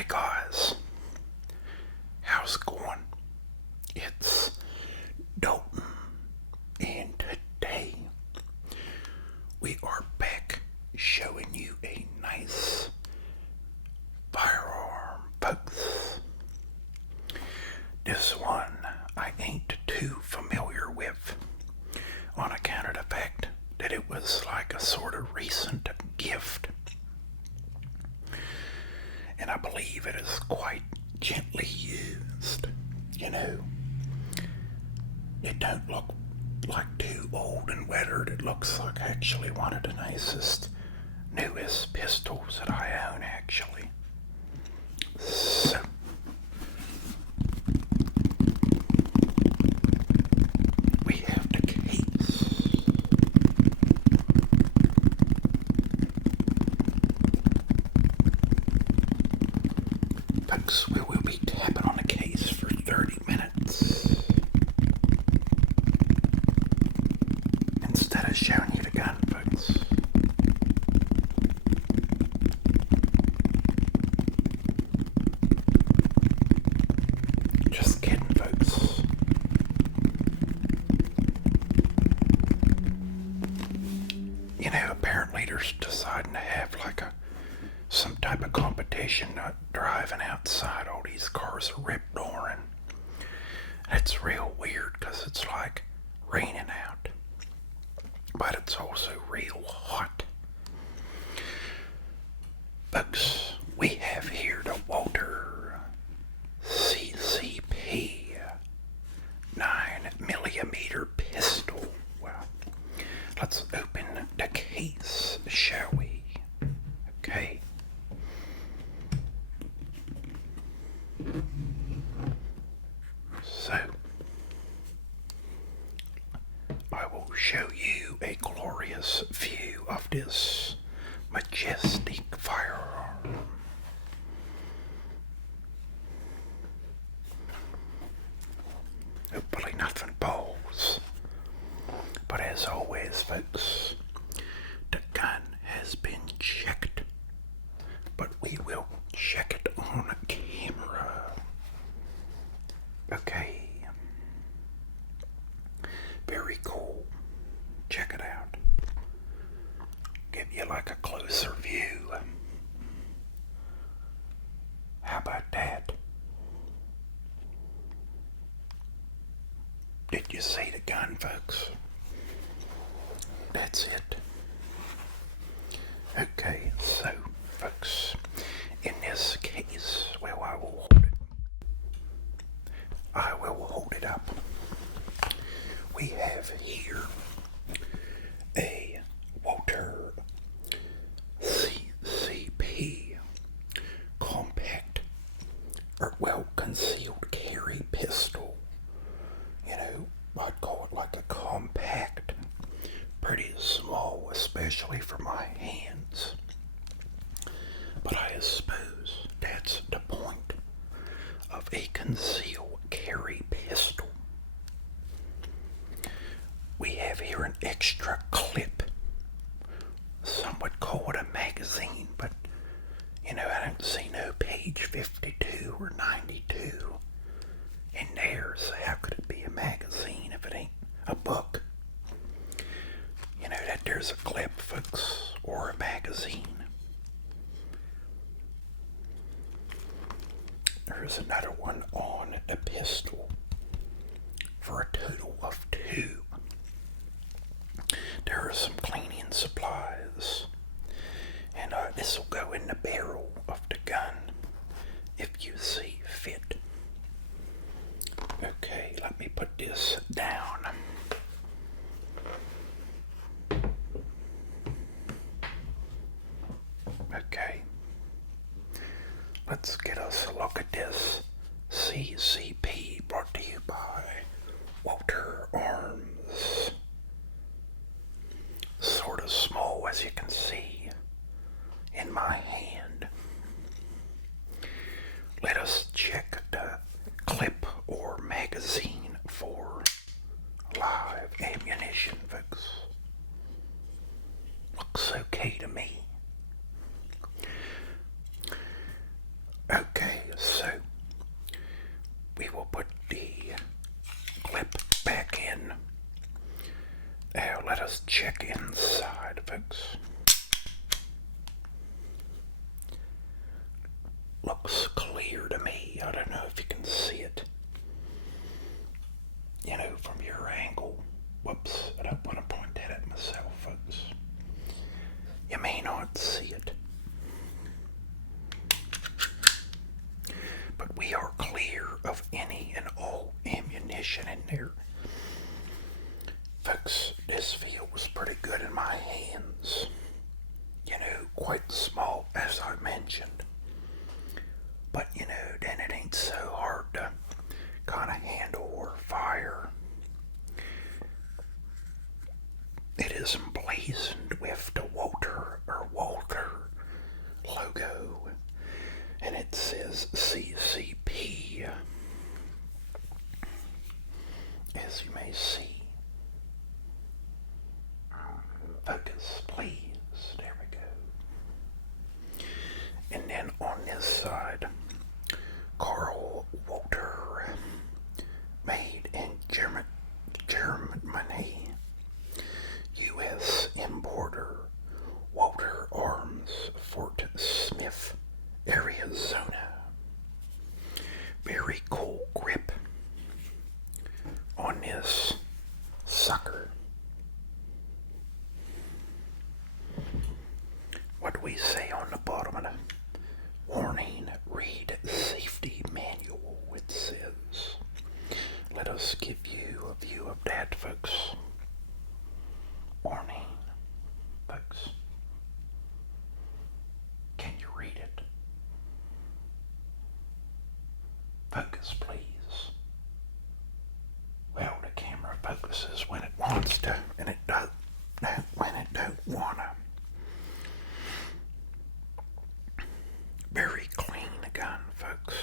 Hey guys, how's it going? It's Dalton, and today we are back showing you a nice firearm, folks. This one I ain't too familiar with on account of the fact that it was like a sort of recent gift. And I believe it is quite gently used. You know, it don't look like too old and weathered. It looks like actually one of the nicest, newest pistols that I own, actually. So, we have the case. Folks, we will be tapping on the case for 30 minutes. Instead of showing you the gun, folks. Just kidding, folks. You know, apparently they're deciding to have like some type of competition, driving outside. All these cars are ripped roaring. It's real weird because it's like raining out, but it's also real hot. Folks, we have here the Walther CCP 9mm pistol. Well, let's open the case, shall we? Okay. So, I will show you a glorious view of this majestic firearm. Hopefully nothing falls. But as always, folks, the gun has been checked. But we will check it on camera. Okay. Very cool. Check it out. Give you like a closer view. How about that? Did you see the gun, folks? That's it. Okay, so, folks, in this case, well, I will hold it up. We have here a Walther CCP compact, or well, concealed carry pistol. You know, I'd call it like a compact. Pretty small, especially for my hands. But I suppose that's the point of a concealed carry pistol. We have here an extra clip. Some would call it a magazine, but you know, I don't see no page 52 or 92 in there, so how could it be a magazine if it ain't a book? You know that there's a clip, folks, or a magazine. There's another one on the pistol for a total of 2. There are some cleaning supplies, and this will go in the barrel of the gun if you see fit. Okay, let me put this down. Okay, let's get us a look at this CCP, brought to you by Walther Arms. Sort of small, as you can see in my hand. Let us check the clip or magazine for live ammunition, folks. Looks okay to me. Okay. it says CCP, as you may see. Focus, please. There we go. And then on this side, Carl Walther, made in Germany, U.S. importer, Walther Arms, Fort Smith, Arizona. Very cool grip on this sucker. What do we say on the bottom of the warning? Read safety manual, it says. Let us give you a view of that, folks. Warning, folks. Can you read it? Focus, please. Well, the camera focuses when it wants to, and it does not when it don't wanna. Very clean gun, folks.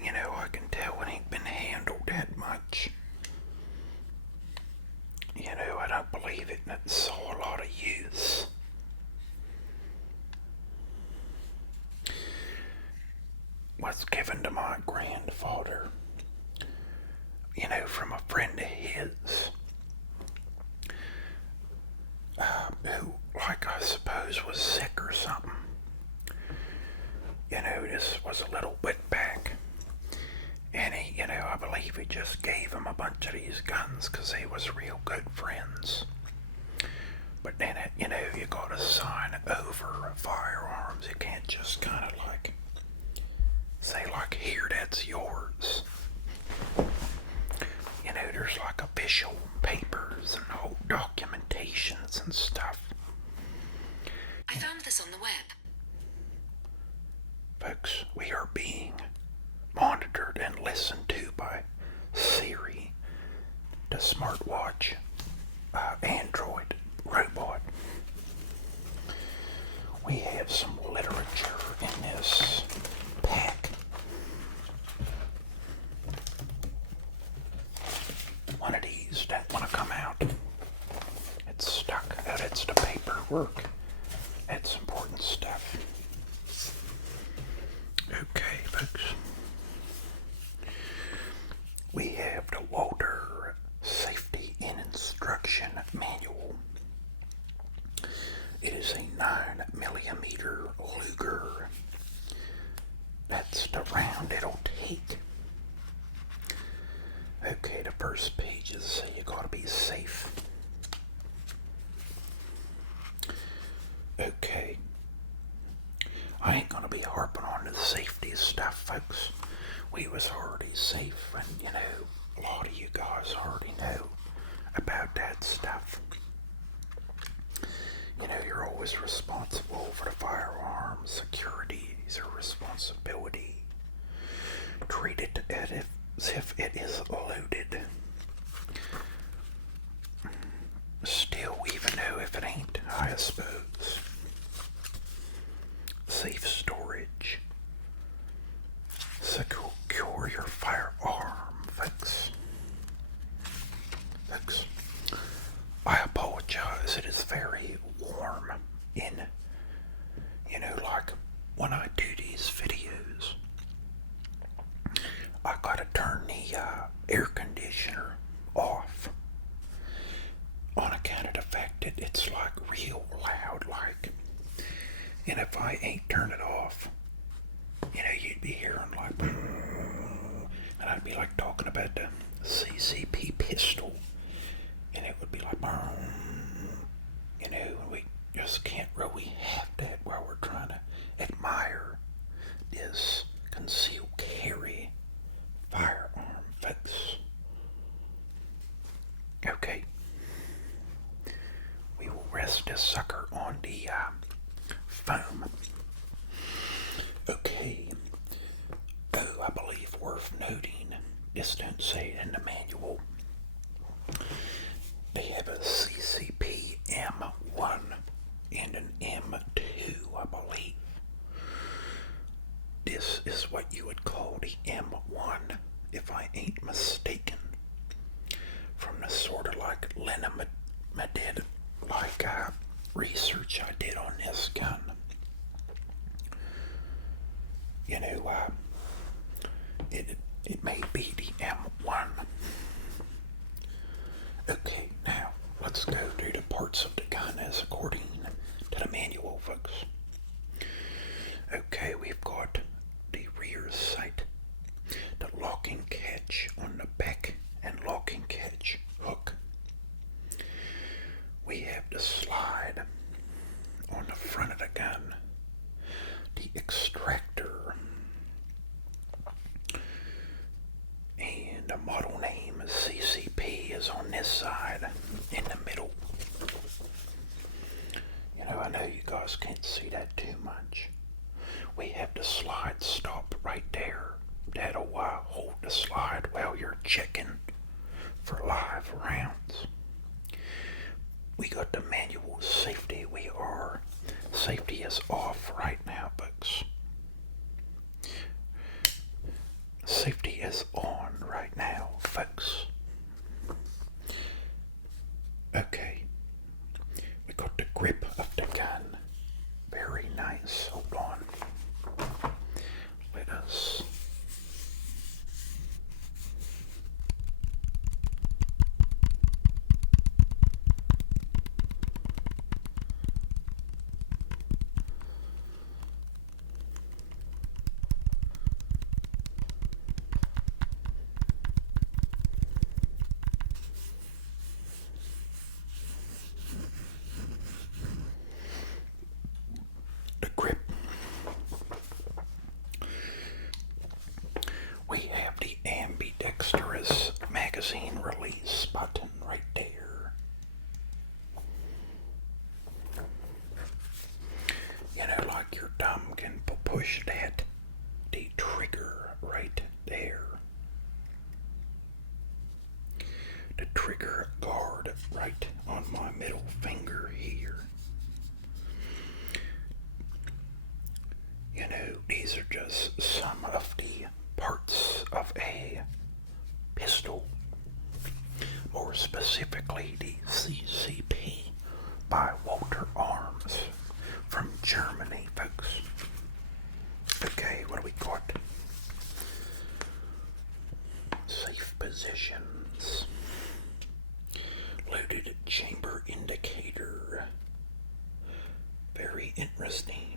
You know, I can tell it ain't been handled that much. You know, I don't believe it, and it saw a lot of use. Was given to my grandfather, you know, from a friend of his, who, like, I suppose was sick or something. You know, this was a little bit back. And he, you know, I believe he just gave him a bunch of these guns because they was real good friends. But then, you know, you gotta sign over firearms. You can't just kind of like say like, here, that's yours. You know, there's like official papers and whole documentations and stuff. I found this on the web. Folks, we are being monitored and listened to by Siri, the smartwatch, Android robot. We have some literature in this pack. One of these don't want to come out. It's stuck. That's the paperwork. That's important stuff. Okay, folks. We have the Walther Safety and Instruction Manual. It is a 9mm Luger. That's the round it'll take. Okay, the first pages say you gotta be safe. Okay. I ain't gonna be harping on the safety stuff, folks. We was already safe, and you know, a lot of you guys already know about that stuff. You know, you're always responsible for the firearm. Security is your responsibility. Treat it as if it is loaded. Still, even though if it ain't, I suppose. Safe storage. Secure your firearm, folks. Folks, I apologize. It is very warm in, you know, like when I do these videos, I gotta turn the air conditioner off on account of the fact that it's like real loud, like. And if I ain't turn it off, you know, you'd be hearing like, and I'd be like talking about the CCP pistol, and it would be like, you know, we just can't really have that while we're trying to admire this concealed carry firearm, folks. Okay, we will rest this sucker on the foam. Okay. Oh, I believe worth noting, this don't say it in the manual. They have a CCP M1 and an M2, I believe. This is what you would call the M1, if I ain't mistaken. From the sort of like limited research I did on this gun. You know, it may be the M1. Okay, now let's go through the parts of the gun as according to the manual, folks. Okay, we've got the rear sight, the locking catch on the back and locking catch hook. We have the slide on the front of the gun, the extractor, and the model name CCP is on this side in the middle. You know, I know you guys can't see that too much. We have the slide stop right there. That'll hold the slide while you're checking for live rounds. We got the manual safety. Safety is off right now, folks. Safety is on right now, folks. Okay. We got the grip of the gun. Very nice. Hold on. Let us... grip. We have the ambidextrous magazine release button right there. You know, like your thumb can push that, the trigger right there. The trigger guard right on my middle finger here. You know, these are just some of the parts of a pistol. More specifically, the CCP by Walther Arms from Germany, folks. Okay, what do we got? Safe positions. Loaded chamber indicator. Very interesting.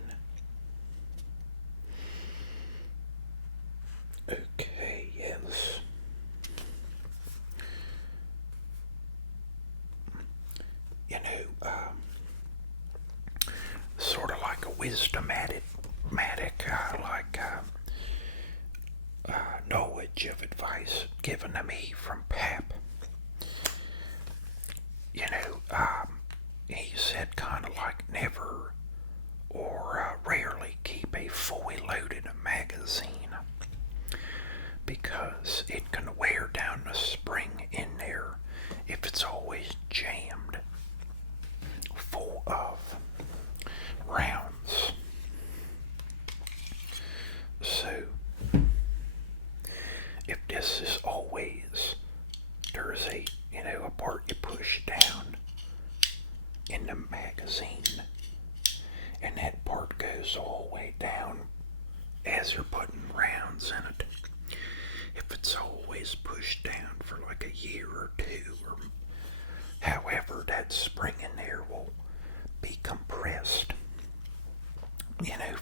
Okay, yes. You know, sort of like a wisdomatic, knowledge of advice given to me from Pap. You know, he said kind of like never or rarely keep a fully loaded magazine, because it can wear down the spring in there if it's always jammed full of rounds. So, if this is always, there's a part you push down in the magazine, and that part goes all the way down as you're putting rounds in it. If it's always pushed down for like a year or two, or however, that spring in there will be compressed,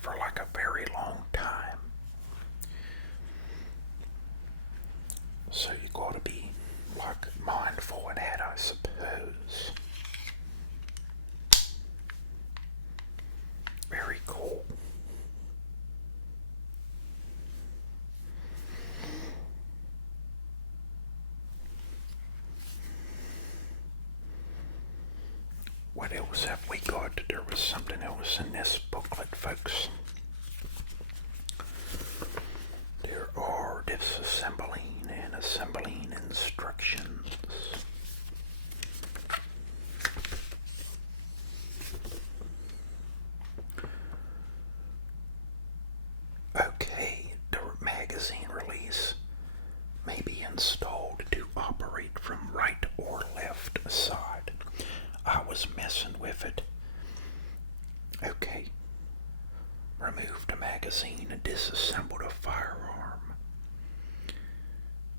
for like a very long time. So you gotta be like mindful of that, I suppose. Very cool. What else have we got? There was something else in this booklet, folks. There are disassembling and assembling instructions. Okay, installed to operate from right or left side. I was messing with it. Okay. Removed a magazine and disassembled a firearm.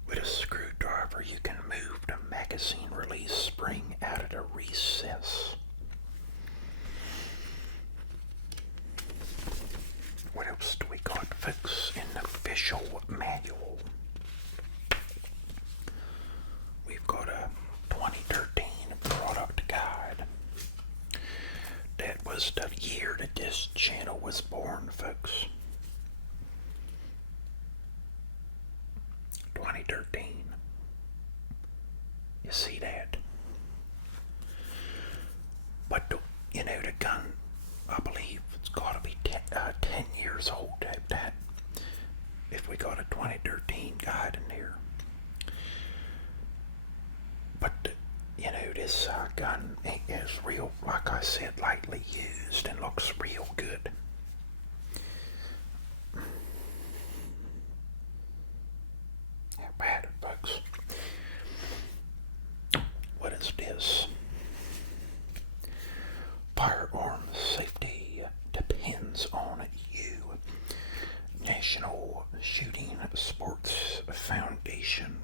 With a screwdriver, you can move the magazine release spring out of the recess. What else do we got, folks, in the official manual? We've got a 2013 product guide. That was the year that this channel was born, folks. 2013. You see that? But, the gun, I believe it's got to be 10 years old. That if we got a 2013 guide in there. But, this gun is real, like I said, lightly used and looks real good. How bad it looks. What is this? Firearm safety depends on you. National Shooting Sports Foundation.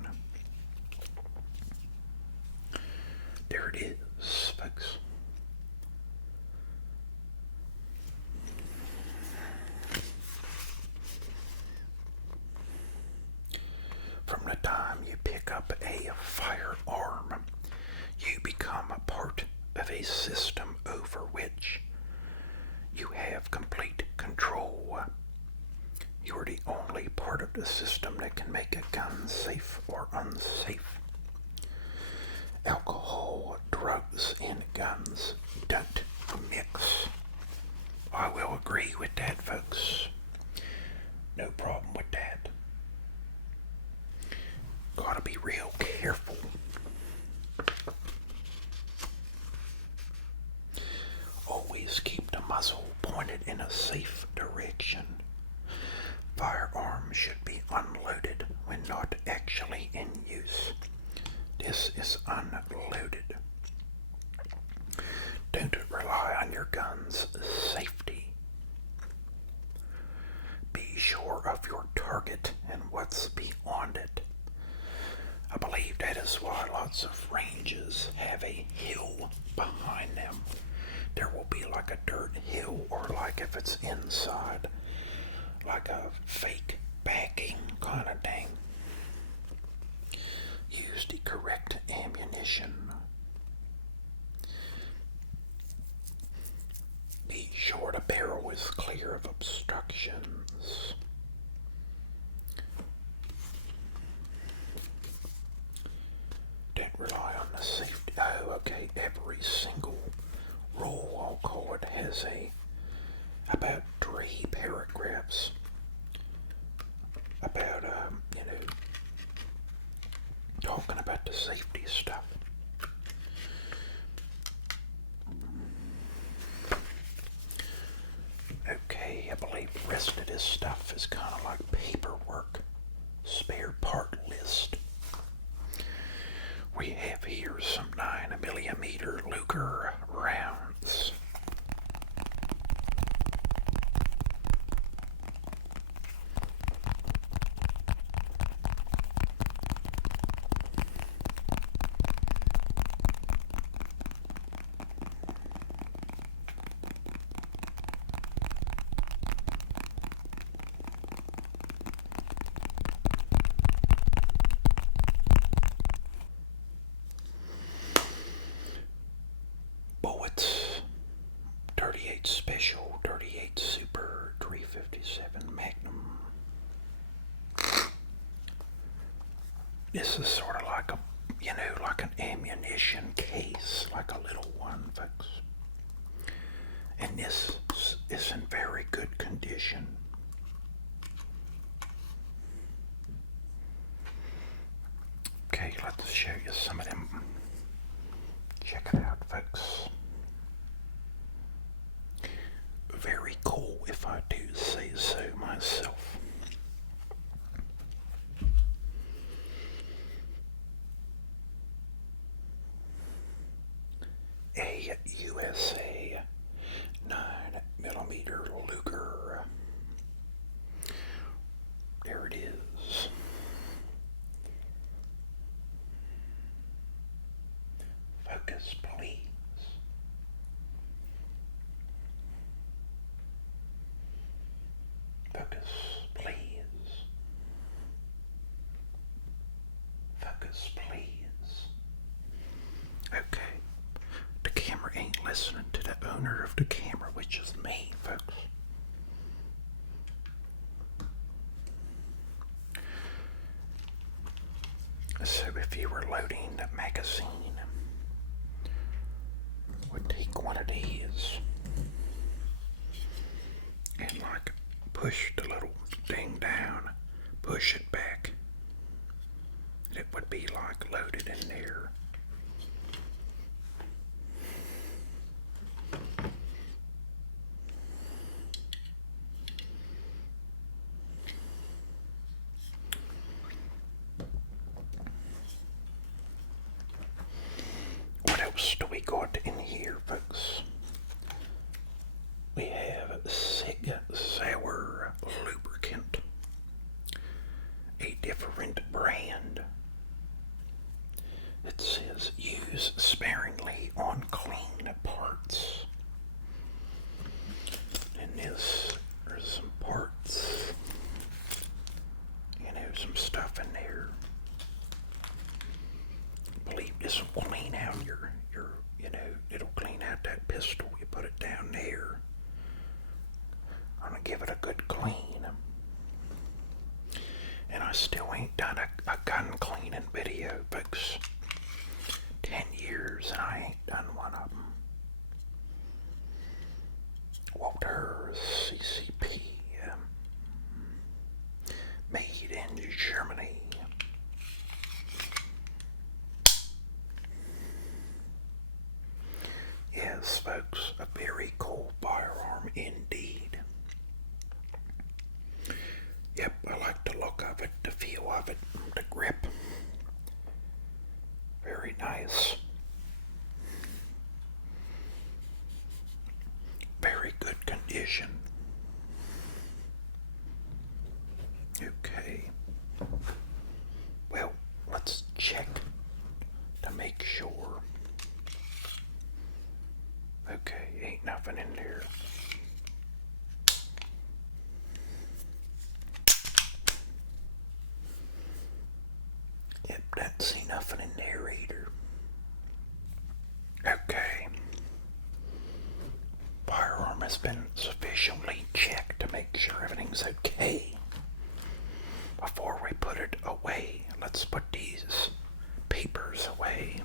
There it is, folks. From the time you pick up a firearm, you become a part of a system over which you have complete control. You are the only part of the system that can make a gun safe or unsafe. Alcohol, drugs, and guns don't mix. I will agree with that, folks. No problem with that. Gotta be real careful. Always keep the muzzle pointed in a safe direction. Firearms should be unloaded when not actually in use. This is unloaded. Don't rely on your gun's safety. Be sure of your target and what's beyond it. I believe that is why lots of ranges have a hill behind them. There will be like a dirt hill, or like if it's inside, like a fake backing kind of thing. Use the correct ammunition. Be sure the barrel is clear of obstructions. Don't rely on the safety. Oh, okay. Every single rule, I'll call it, has about 3 paragraphs about, talking about the safety stuff. Okay, I believe the rest of this stuff is kind of like paperwork. Spare part list. We have here some 9mm Luger rounds. Bullets, 38 Special, 38 Super, 357 Magnum. This is sort of like a, like an ammunition case, like a little one, folks. And this is in very good condition. Okay, let's show you some of them. Check it out, folks. Very cool, if I do say so myself. magazine. We'll take one of these and like push the little thing down, push it back. It would be like loaded in there. What else do we got in here, folks? We have Sig Sauer lubricant, a different brand. It says use sparingly on clean parts. And there's some parts, some stuff in there. I believe this will clean out your it'll clean out that pistol. You put it down there. I'm gonna give it a good clean. And I still ain't done a gun cleaning video, folks. 10 years and I ain't done one of them. Walther CCP, made in Germany. Yes, folks, a very cool firearm indeed. Yep, I like the look of it, the feel of it, the grip. Very nice. Very good condition. Okay. Well, let's check to make sure. Okay, ain't nothing in there. Yep, don't see nothing in there either. Okay. Firearm has been sufficiently checked to make sure everything's okay. Before we put it away, let's put these papers away.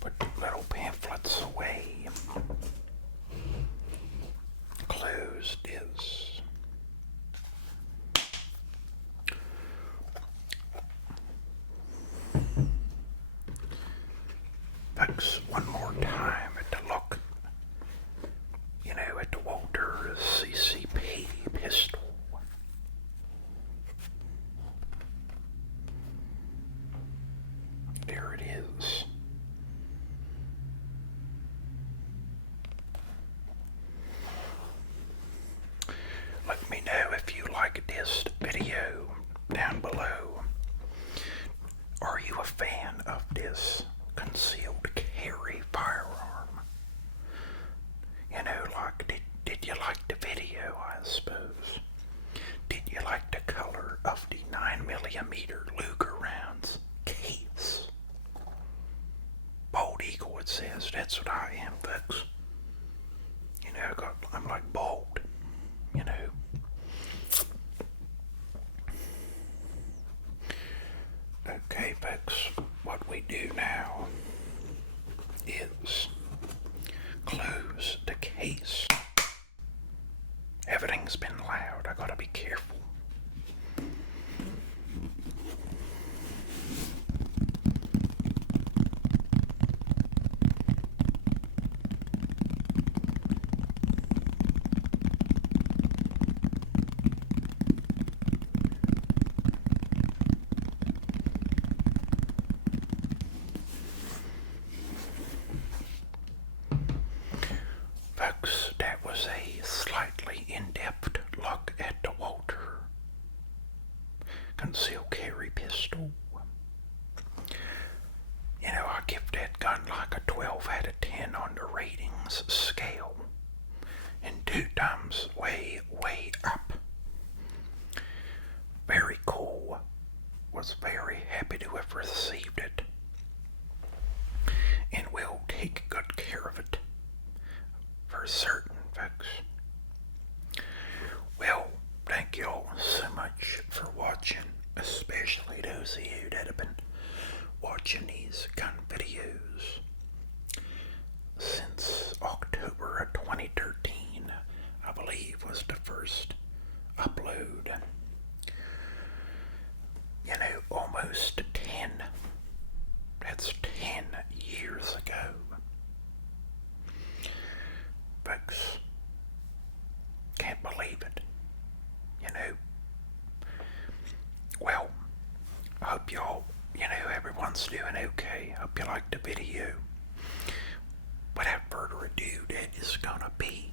Put the little pamphlets away. Close this. Folks, one more time at the look, at the Walther CCP pistol. There it is. Let me know if you like this video down below. Are you a fan of this concealed carry firearm? Did you like the video, I suppose? Did you like the color of the 9mm Luger rounds case? Bald Eagle, it says. That's what I am, folks. I'm like bald, Okay, folks, what we do now is close the case. Everything's been loud. I gotta be careful. Folks, that was a slightly in-depth look at the Walther concealed carry pistol. I give that gun like a 12 out of 10 on the ratings scale. And 2 thumbs way, way up. Very cool. Was very happy to have received it. And will take good care of it. everyone's doing okay. Hope you liked the video. Without further ado, that is gonna be